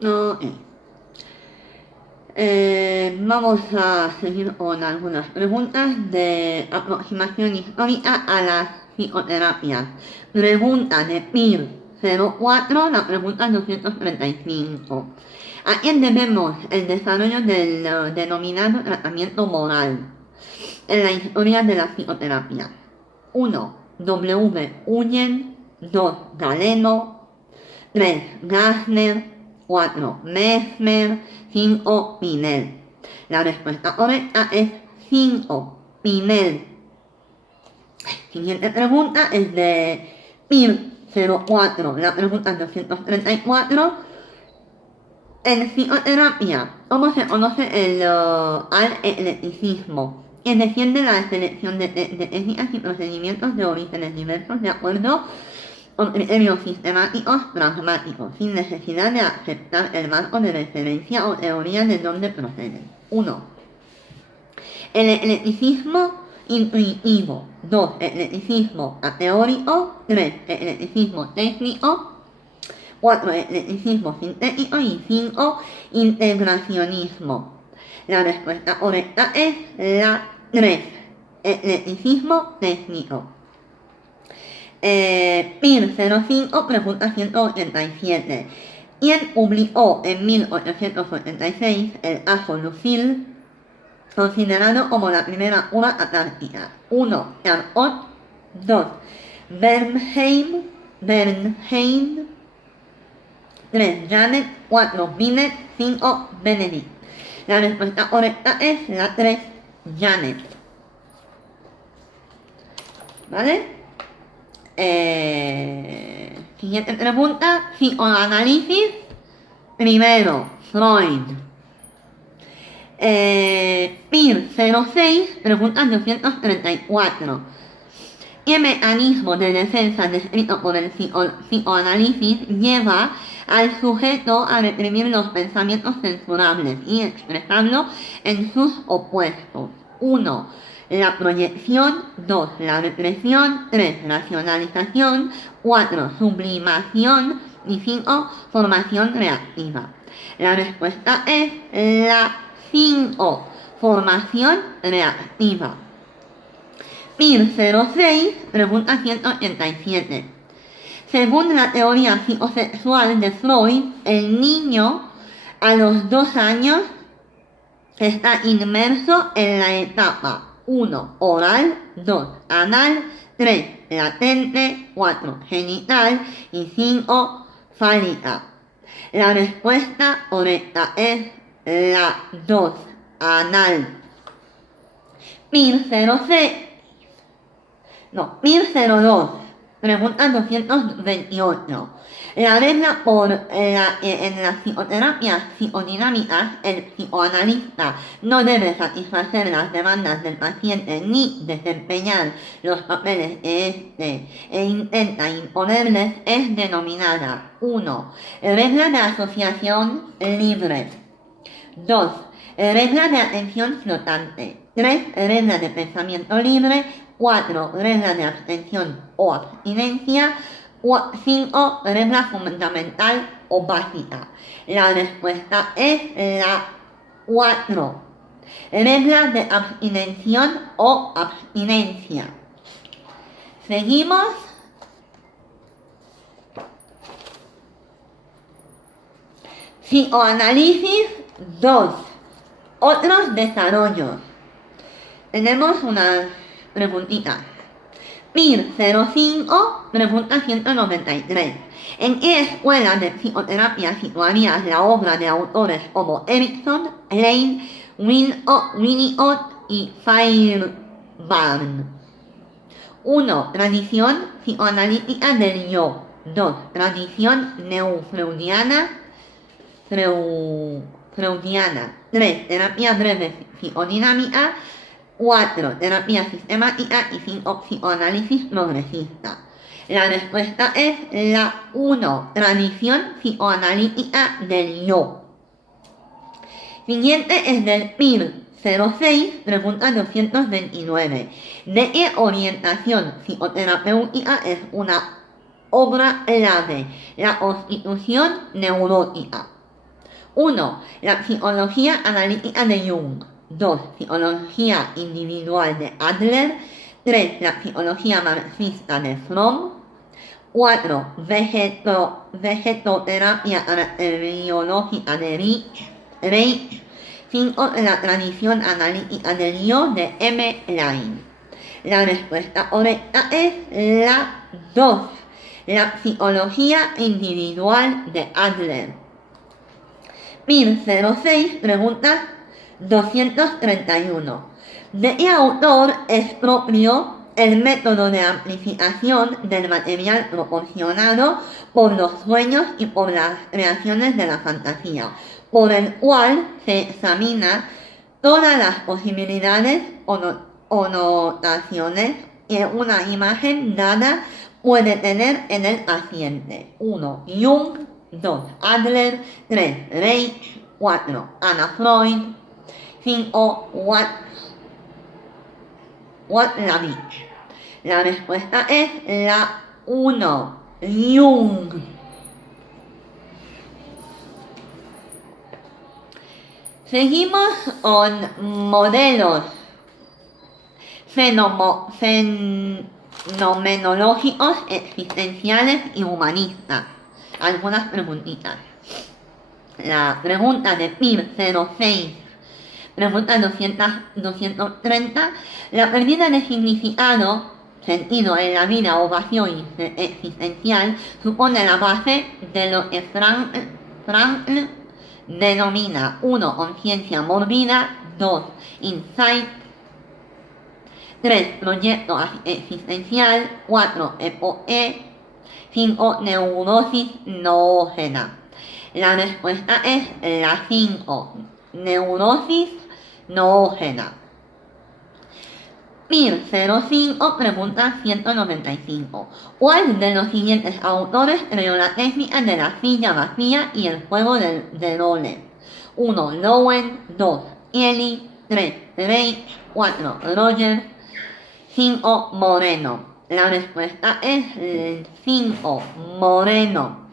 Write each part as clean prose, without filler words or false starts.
Ok. Vamos a seguir con algunas preguntas de aproximación histórica a la psicoterapia. Pregunta de PIR 04, la pregunta 235. ¿A quién debemos el desarrollo del denominado tratamiento moral en la historia de la psicoterapia? 1. W. Uyen. 2. Galeno. 3. Gassner. 4. Mesmer. 5. Pinel. La respuesta correcta es 5. Pinel. Siguiente pregunta es de PIR 04. La pregunta 234. En psicoterapia, ¿cómo se conoce al eclecticismo? Que defiende la selección de técnicas y procedimientos de orígenes diversos de acuerdo con criterios sistemáticos pragmáticos, sin necesidad de aceptar el marco de referencia o teoría de dónde proceden. 1. El eclecticismo intuitivo. 2. Eclecticismo teórico. 3. Eclecticismo técnico. 4. Eclecticismo sintético. Y 5. Integracionismo. La respuesta correcta es la 3. Eclecticismo técnico. PIR 05, pregunta 187. ¿Quién publicó en 1886 el caso Lucille, considerado como la primera cura atlántica? 1. Charcot. 2. Bernheim. 3. Janet. 4. Binet. 5. Benedict. La respuesta correcta es la 3. Janet. ¿Vale? Siguiente pregunta. Psicoanálisis. Primero, Freud. PIR 06, pregunta 234. ¿Qué mecanismo de defensa descrito por el psicoanálisis lleva al sujeto a reprimir los pensamientos censurables y expresarlos en sus opuestos? 1. La proyección. 2. La represión. 3. Racionalización. 4. Sublimación. Y 5. Formación reactiva. La respuesta es la 5. Formación reactiva. PIR 06, pregunta 187. Según la teoría psicosexual de Freud, el niño a los 2 años está inmerso en la etapa 1. Oral. 2. Anal. 3. Latente. 4. Genital. Y 5. Fálica. La respuesta correcta es la 2. Anal. PIR 02, pregunta 228. La regla por en la psicoterapia psicodinámica, el psicoanalista no debe satisfacer las demandas del paciente ni desempeñar los papeles de este e intenta imponerles es denominada 1. Regla de asociación libre. 2. Regla de atención flotante. 3. Regla de pensamiento libre. 4. Regla de abstención o abstinencia. 5. Regla fundamental o básica. La respuesta es la 4. Regla de abstención o abstinencia. Seguimos. Psicoanálisis 2. Otros desarrollos. Tenemos unas preguntitas. PIR 05, pregunta 193. ¿En qué escuela de psicoterapia situarías la obra de autores como Erikson, Lane, Winnicott y Feyerabend? 1. Tradición psicoanalítica del yo. 2. Tradición neofreudiana. Freudiana. 3. Terapia breve psicodinámica. 4. Terapia sistemática. Y 5. Psicoanálisis progresista. La respuesta es la 1. Tradición psicoanalítica del yo. Siguiente es del PIR 06, pregunta 229. ¿De qué orientación psicoterapéutica es una obra clave? La constitución neurótica. 1. La psicología analítica de Jung. 2. Psicología individual de Adler. 3. La psicología marxista de Fromm. 4. Vegetoterapia biológica de Reich. 5. La tradición analítica del yo de M. Laing. La respuesta correcta es la 2. La psicología individual de Adler. 1006, pregunta 231. ¿De qué autor es propio el método de amplificación del material proporcionado por los sueños y por las creaciones de la fantasía, por el cual se examina todas las posibilidades o notaciones que una imagen dada puede tener en el paciente? 1. Jung. 2. Adler. 3. Reich. 4. Anna Freud. 5. Watzlawick. La respuesta es la 1. Jung. Seguimos con modelos fenomenológicos, existenciales y humanistas. Algunas preguntitas. La pregunta de PIR 06, pregunta 230. La pérdida de significado, sentido en la vida o vacío existencial supone la base de lo que Frankl denomina 1. Conciencia mórbida. 2. Insight. 3. Proyecto existencial. 4. EPOE. 5. Neurosis noógena. La respuesta es la 5. Neurosis noógena. PIR 05, pregunta 195. ¿Cuál de los siguientes autores creó la técnica de la silla vacía y el juego de roles? 1. Lowen. 2. Kelly. 3. Reich. 4. Rogers. 5. Moreno. La respuesta es 5. Moreno.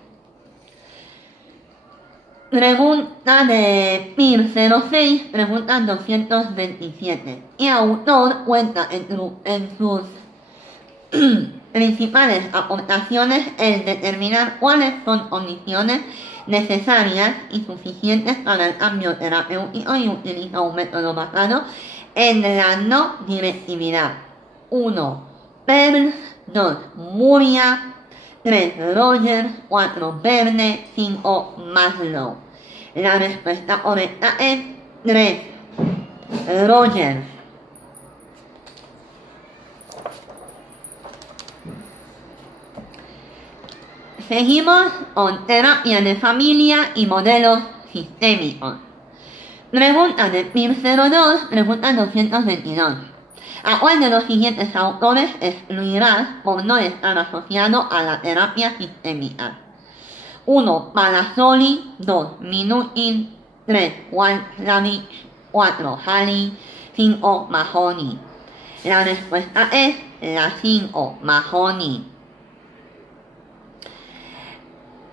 Pregunta de PIR 06, pregunta 227. ¿Qué autor cuenta en sus principales aportaciones el determinar cuáles son condiciones necesarias y suficientes para el cambio terapéutico y utiliza un método basado en la no directividad? 1. Perls. 2. Muria. 3. Rogers. 4. Verne. 5. Maslow. La respuesta correcta es 3. Rogers. Seguimos con terapia de familia y modelos sistémicos. Pregunta de PIR 02, pregunta 222. ¿A cuál de los siguientes autores excluirás por no estar asociado a la terapia sistémica? 1. Palazzoli. 2. Minuchin. 3. Watzlawick. 4. Halley. 5. Mahoney. La respuesta es la 5. Mahoney.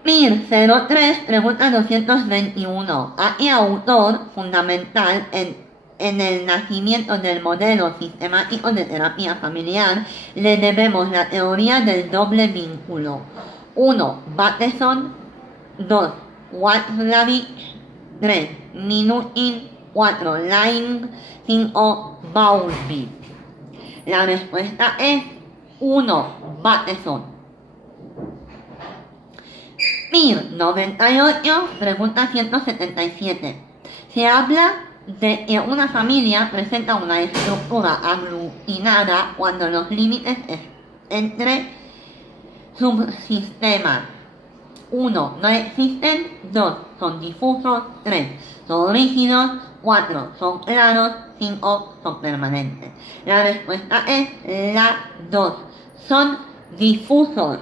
PIR 03, pregunta 221. ¿A qué autor fundamental en el nacimiento del modelo sistemático de terapia familiar le debemos la teoría del doble vínculo? 1. Bateson. 2. Watzlawick. 3. Minuchin. 4. Laing. 5. Bowlby. La respuesta es 1. Bateson. PIR 98, pregunta 177. Se habla de que una familia presenta una estructura aglutinada cuando los límites entre subsistemas 1. no existen. 2. son difusos. 3. son rígidos. 4. son claros. 5. son permanentes. La respuesta es la 2. Son difusos.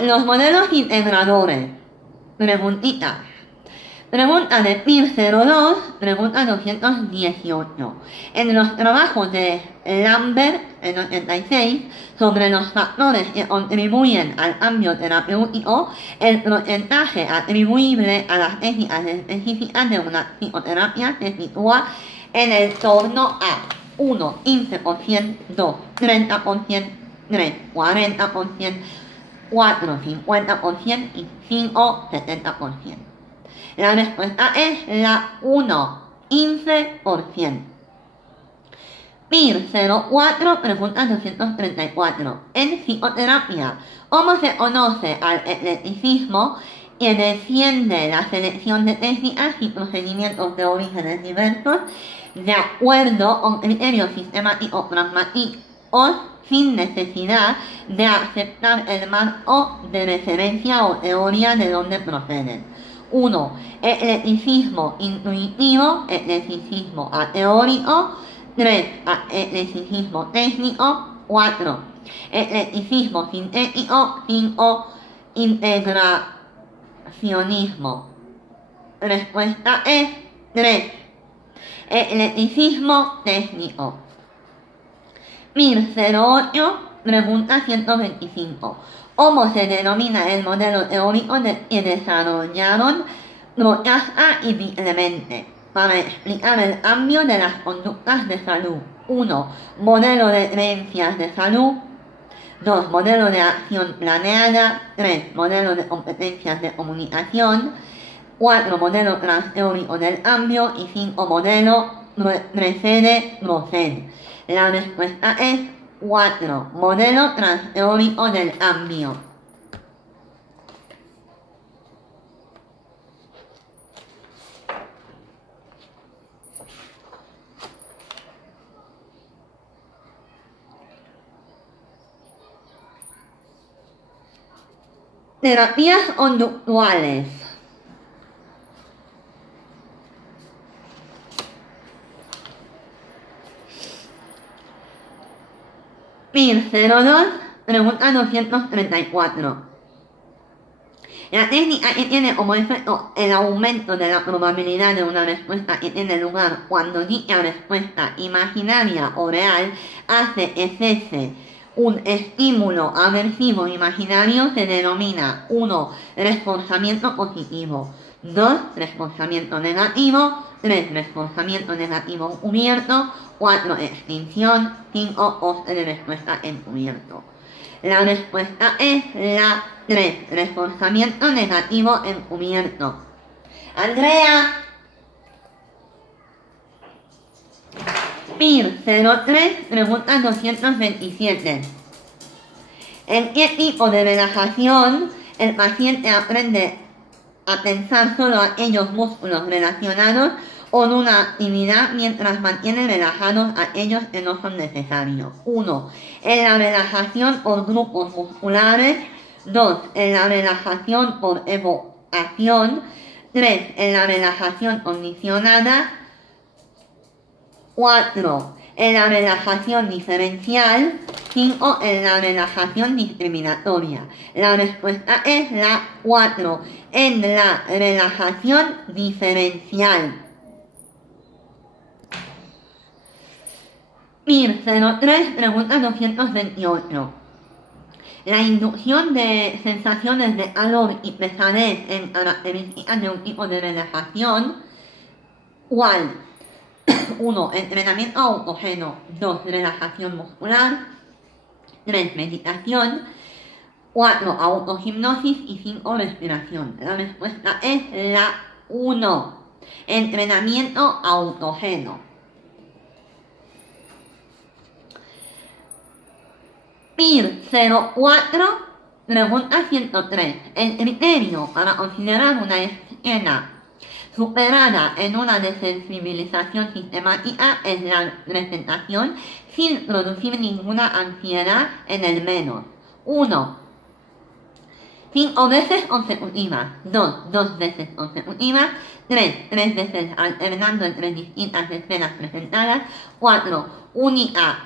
Los modelos integradores. Preguntita. Pregunta de 1002, pregunta 218. En los trabajos de Lambert, en 86, sobre los factores que contribuyen al cambio terapéutico, el porcentaje atribuible a las técnicas específicas de una psicoterapia se sitúa en el torno a 1, 15%, 2, 30%, 3, 40%, 4, 50% y 5, 70%. La respuesta es la 1, 15%. PIR 04, pregunta 234. En psicoterapia, ¿cómo se conoce al eclecticismo que desciende la selección de técnicas y procedimientos de orígenes diversos de acuerdo con criterios sistemáticos pragmáticos sin necesidad de aceptar el marco de referencia o teoría de donde proceden? 1. Eclecticismo intuitivo, eclecticismo ateórico. 3. Eclecticismo técnico. 4. Eclecticismo sintético. 5. Integracionismo. Respuesta es 3. Eclecticismo técnico. 1008, pregunta 125. ¿Cómo se denomina el modelo teórico que desarrollaron Prochaska y Clemente para explicar el cambio de las conductas de salud? 1. Modelo de creencias de salud. 2. Modelo de acción planeada. 3. Modelo de competencias de comunicación. 4. Modelo transteórico del cambio. Y 5. Modelo precede-procede. La respuesta es 4. Modelo transteórico del cambio. Terapias conductuales. PIR 02, pregunta 234. La técnica que tiene como efecto el aumento de la probabilidad de una respuesta que tiene lugar cuando dicha respuesta imaginaria o real hace que cese un estímulo aversivo imaginario se denomina 1. Reforzamiento positivo. 2. Reforzamiento negativo. 3. Reforzamiento negativo encubierto. 4. Extinción. 5. Coste de respuesta encubierto. La respuesta es la 3. Reforzamiento negativo encubierto. Andrea. PIR 03, pregunta 227. ¿En qué tipo de relajación el paciente aprende a pensar solo aquellos músculos relacionados con una actividad mientras mantiene relajados aquellos que no son necesarios? 1. En la relajación por grupos musculares. 2. En la relajación por evocación. 3. En la relajación condicionada. 4. En la relajación diferencial. 5. En la relajación discriminatoria. La respuesta es la 4. En la relajación diferencial. PIR 03, pregunta 228. La inducción de sensaciones de calor y pesadez en características de un tipo de relajación. ¿Cuál? 1. Entrenamiento autógeno. 2. Relajación muscular. 3. Meditación. 4. Autohipnosis. Y 5. Respiración. La respuesta es la 1. Entrenamiento autógeno. PIR 04, pregunta 103. El criterio para considerar una escena superada en una desensibilización sistemática es la presentación sin producir ninguna ansiedad en el menos. 1. 5 veces consecutivas. 2. 2 veces consecutivas. 3. 3 veces alternando entre distintas escenas presentadas. 4. Única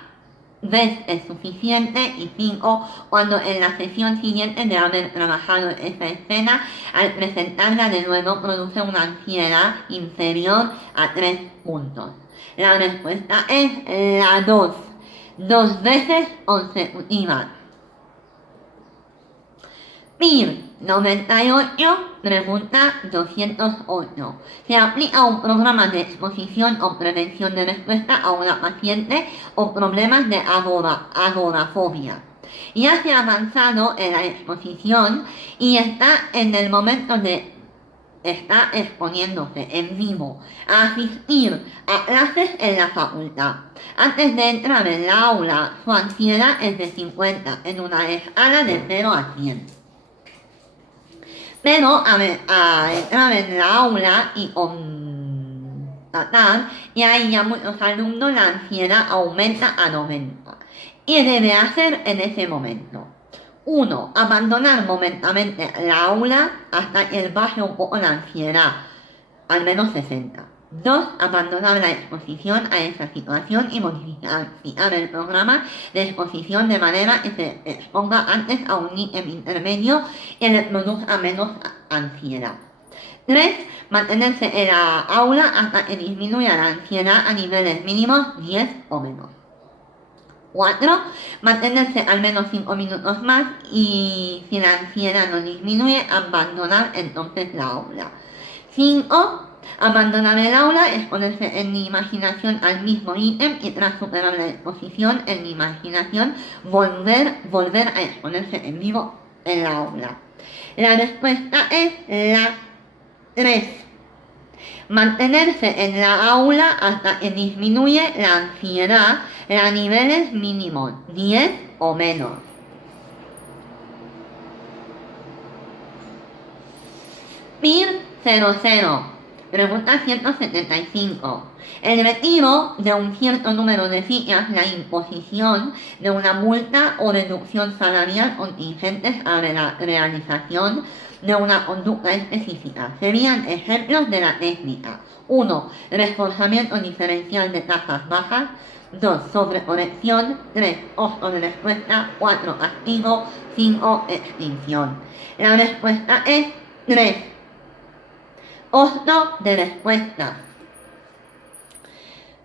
vez es suficiente, y 5, cuando en la sesión siguiente de haber trabajado esa escena, al presentarla de nuevo produce una ansiedad inferior a 3 puntos. La respuesta es la 2 veces consecutivas. 1098, pregunta 208. Se aplica un programa de exposición o prevención de respuesta a una paciente con problemas de agorafobia. Ya se ha avanzado en la exposición y está en el momento de estar exponiéndose en vivo a asistir a clases en la facultad. Antes de entrar en la aula, su ansiedad es de 50 en una escala de 0 a 100. Pero a entrar en la aula y constatar y ahí ya muchos alumnos la ansiedad aumenta a 90. ¿Qué debe hacer en ese momento? 1. Abandonar momentáneamente la aula hasta que baje un poco la ansiedad, al menos 60. 2. Abandonar la exposición a esa situación y modificar el programa de exposición de manera que se exponga antes a un ítem intermedio que le produzca menos ansiedad. 3. Mantenerse en la aula hasta que disminuya la ansiedad a niveles mínimos 10 o menos. 4. Mantenerse al menos 5 minutos más y si la ansiedad no disminuye, abandonar entonces la aula. 5. Abandonar el aula, exponerse en mi imaginación al mismo ítem y tras superar la exposición en mi imaginación, volver a exponerse en vivo en la aula. La respuesta es la 3. Mantenerse en la aula hasta que disminuye la ansiedad a niveles mínimos, 10 o menos. 1000. Pregunta 175. El retiro de un cierto número de sillas, la imposición de una multa o reducción salarial contingentes a la realización de una conducta específica. Serían ejemplos de la técnica. 1. Reforzamiento diferencial de tasas bajas. 2. Sobrecorrección. 3. Costo de respuesta. 4. Castigo. 5. Extinción. La respuesta es 3. Costo de respuesta.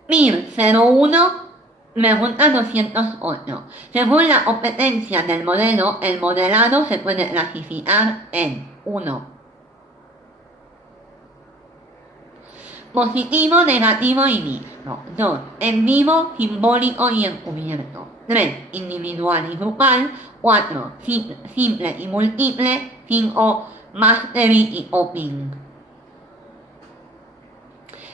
1001. Pregunta 208. Según la competencia del modelo, el modelado se puede clasificar en 1. Positivo, negativo y mixto. 2. En vivo, simbólico y encubierto. 3. Individual y grupal. 4. Simple y múltiple. 5. Mastery y open.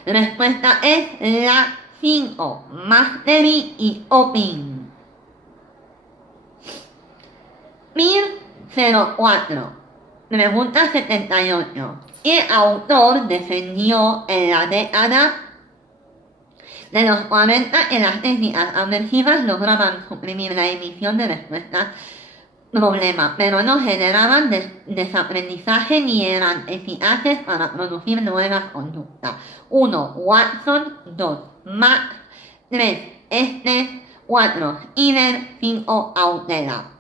Respuesta es la 5. Mastery y open. 1004. Pregunta 78. ¿Qué autor defendió en la década de los 40 que las técnicas aversivas lograban suprimir la emisión de respuestas problema, pero no generaban desaprendizaje ni eran eficaces para producir nuevas conductas? 1. Watson. 2. Max. 3. Este. 4. Iner. 5. Autela.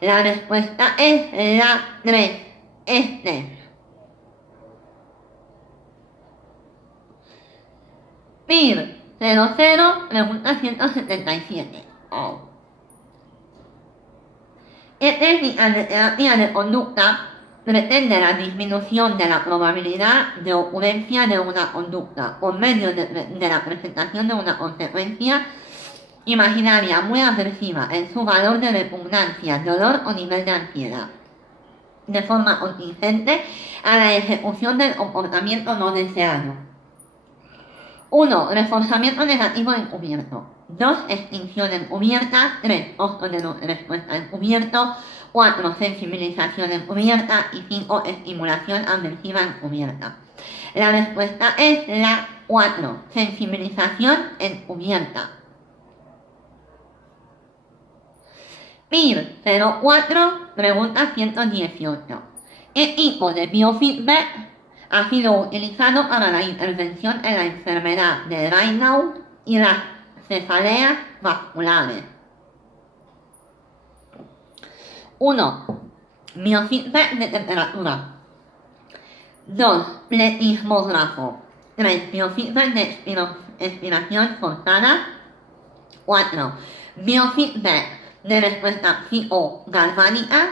La respuesta es la 3. Este. 1000. Pregunta 177. ¿Qué técnica de terapia de conducta pretende la disminución de la probabilidad de ocurrencia de una conducta por medio de la presentación de una consecuencia imaginaria muy aversiva en su valor de repugnancia, dolor o nivel de ansiedad, de forma contingente a la ejecución del comportamiento no deseado? 1. Reforzamiento negativo encubierto. 2. Extinción encubierta. 3. Costo de respuesta encubierto. 4. Sensibilización encubierta. Y 5. Estimulación aversiva encubierta. La respuesta es la 4. Sensibilización encubierta. 1004. Pregunta 118. ¿Qué tipo de biofeedback ha sido utilizado para la intervención en la enfermedad de Raynaud y las cefaleas vasculares? 1. Biofeedback de temperatura. 2. Pletismógrafo. 3. Biofeedback de expiración forzada. 4. Biofeedback de respuesta psicogalvánica.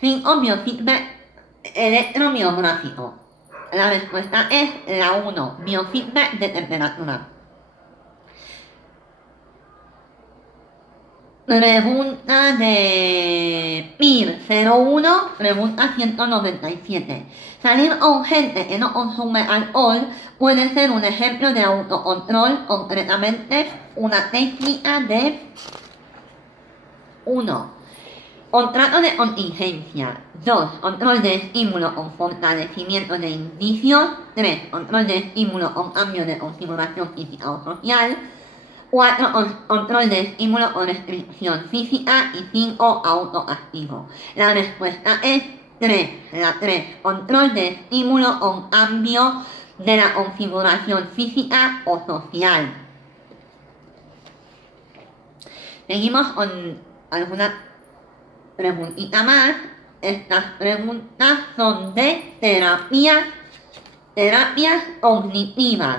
5. Biofeedback electromiográfico. La respuesta es la 1. Biofeedback de temperatura. Pregunta de PIR01, pregunta 197. Salir a un gente que no consume alcohol puede ser un ejemplo de autocontrol, concretamente una técnica de 1. Contrato de contingencia. 2. Control de estímulo con fortalecimiento de indicios. 3. Control de estímulo con cambio de configuración física o social. 4. Control de estímulo con restricción física. Y 5. Autocastigo. La respuesta es 3. La 3. Control de estímulo con cambio de la configuración física o social. Seguimos con alguna preguntita más. Estas preguntas son de terapias cognitivas.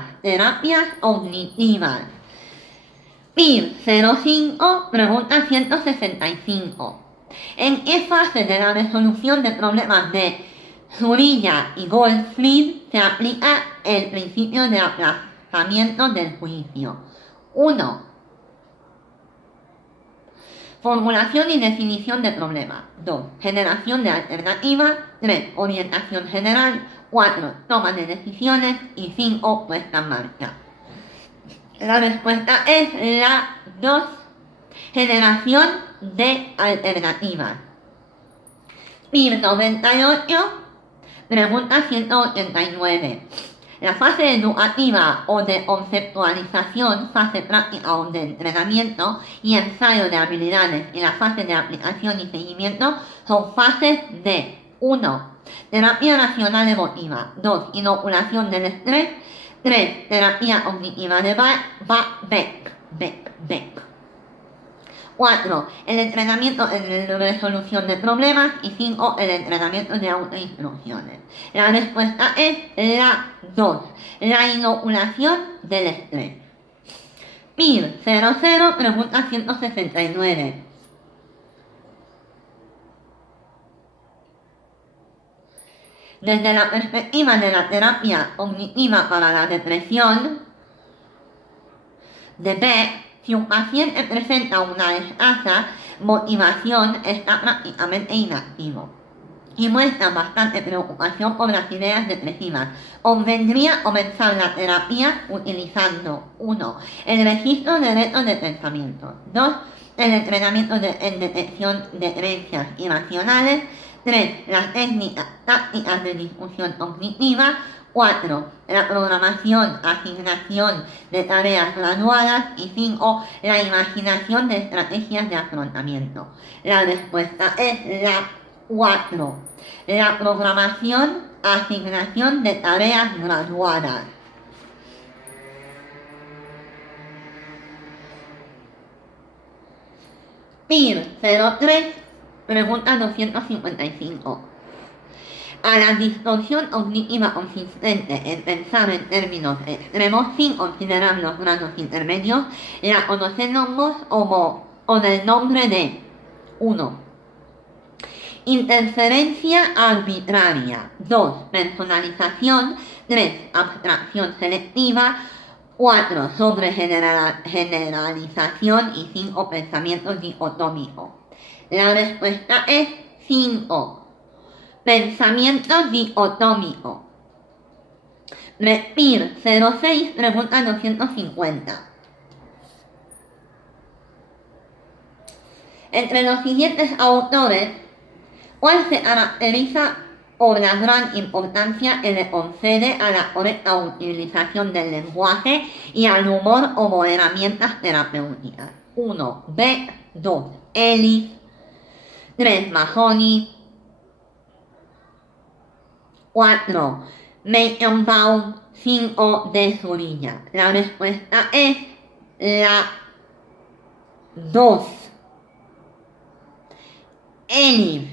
PIR 05, pregunta 165. ¿En qué fase de la resolución de problemas de Zurilla y Goldfried se aplica el principio de aplazamiento del juicio? 1. Formulación y definición de problema. 2. Generación de alternativas. 3. Orientación general. 4. Toma de decisiones. Y 5. Puesta en marcha. La respuesta es la 2. Generación de alternativas. PIR 98. Pregunta 189. La fase educativa o de conceptualización, fase práctica o de entrenamiento y ensayo de habilidades y la fase de aplicación y seguimiento son fases de 1. Terapia racional emotiva. 2. Inoculación del estrés. 3. Terapia cognitiva de Beck. 4. El entrenamiento en la resolución de problemas. Y 5. El entrenamiento de autoinstrucciones. La respuesta es la 2. La inoculación del estrés. PIR 00, pregunta 169. Desde la perspectiva de la terapia cognitiva para la depresión de Beck, si un paciente presenta una escasa motivación, está prácticamente inactivo y muestra bastante preocupación por las ideas depresivas. Convendría comenzar la terapia utilizando 1. El registro de retos de pensamiento. 2. El entrenamiento en detección de creencias irracionales. 3. Las tácticas de discusión cognitiva. 4. La programación, asignación de tareas graduadas. Y 5. La imaginación de estrategias de afrontamiento. La respuesta es la 4. La programación, asignación de tareas graduadas. PIR 03, pregunta 255. A la distorsión cognitiva consistente en pensar en términos extremos sin considerar los grados intermedios, la conocemos con el nombre de 1. Interferencia arbitraria. 2. Personalización. 3. Abstracción selectiva. 4. Sobregeneralización. Y 5. Pensamiento dicotómico. La respuesta es 5. Pensamiento dicotómico. PIR 06, pregunta 250. Entre los siguientes autores, ¿cuál se caracteriza por la gran importancia que le concede a la correcta utilización del lenguaje y al humor como herramientas terapéuticas? 1. Beck. 2. Ellis. 3. Mahoney. 4. Meichenbaum. 5. De Zurilla. La respuesta es la 2. Elif.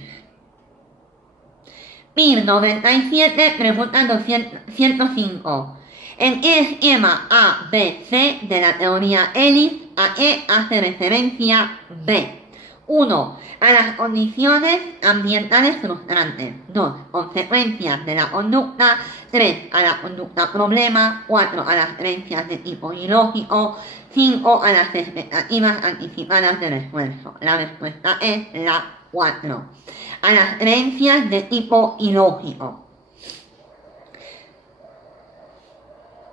1097, pregunta 205. En el esquema A, B, C de la teoría Elif, ¿a qué hace referencia B? 1. A las condiciones ambientales frustrantes. 2. Consecuencias de la conducta. 3. A la conducta problema. 4. A las creencias de tipo ilógico. 5. A las expectativas anticipadas del esfuerzo. La respuesta es la 4. A las creencias de tipo ilógico.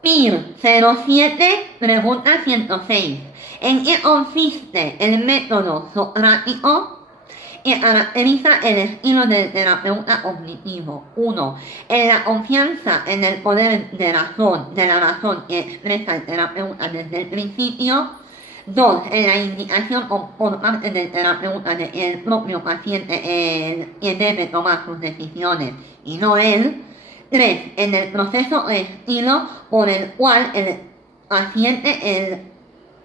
1007, pregunta 106. ¿En qué consiste el método socrático que caracteriza el estilo del terapeuta cognitivo? 1. En la confianza en el poder de la razón que expresa el terapeuta desde el principio. 2. En la indicación por parte del terapeuta de que el propio paciente que debe tomar sus decisiones y no él. 3. En el proceso de estilo por el cual el paciente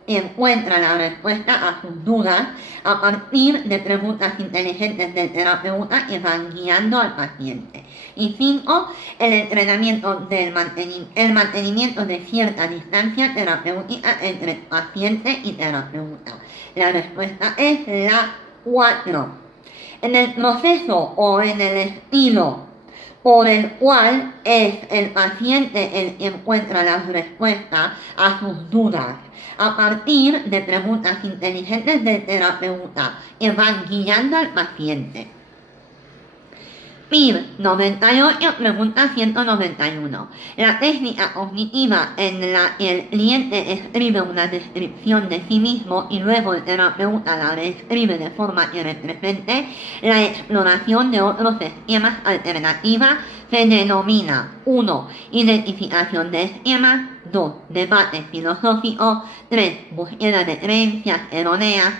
encuentra la respuesta a sus dudas a partir de preguntas inteligentes del terapeuta que van guiando al paciente. Y 5. El entrenamiento el mantenimiento de cierta distancia terapéutica entre paciente y terapeuta. La respuesta es la 4. En el proceso o en el estilo por el cual es el paciente el que encuentra las respuestas a sus dudas a partir de preguntas inteligentes del terapeuta que van guiando al paciente. 1098, pregunta 191. La técnica cognitiva en la que el cliente escribe una descripción de sí mismo y luego el terapeuta la describe de forma que represente la exploración de otros esquemas alternativas se denomina 1. Identificación de esquemas. 2. Debate filosófico. 3. Búsqueda de creencias erróneas.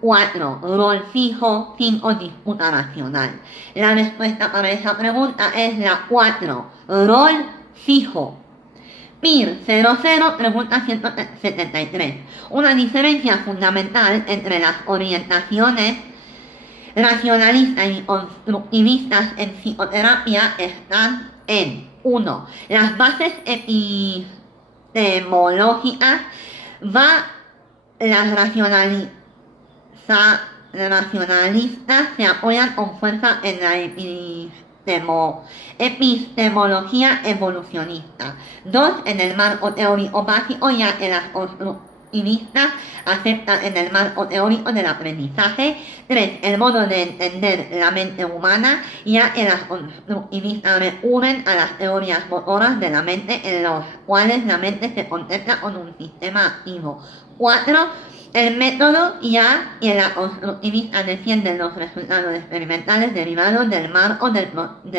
4. Rol fijo. 5. Disputa racional. La respuesta para esa pregunta es la 4. Rol fijo. 1000, pregunta 173. Una diferencia fundamental entre las orientaciones racionalistas y constructivistas en psicoterapia están en 1. Las bases epistemológicas. Las racionalistas se apoyan con fuerza en la epistemología evolucionista. 2. En el marco teórico básico, ya que las constructivistas aceptan en el marco teórico del aprendizaje. 3. El modo de entender la mente humana, ya que las constructivistas recurren a las teorías motoras de la mente en las cuales la mente se contempla con un sistema activo. 4. El método, ya que la constructivista defiende los resultados experimentales derivados del marco del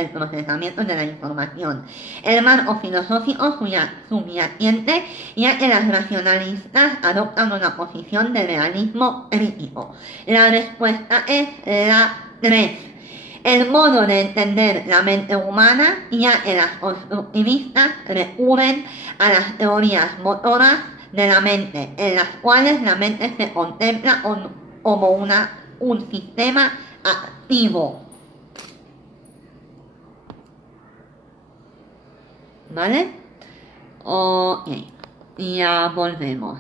procesamiento de la información. El marco filosófico subyacente, ya que las racionalistas adoptan una posición de realismo crítico. La respuesta es la 3. El modo de entender la mente humana, ya que las constructivistas recurren a las teorías motoras de la mente, en las cuales la mente se contempla como un sistema activo. ¿Vale? Ok, ya volvemos.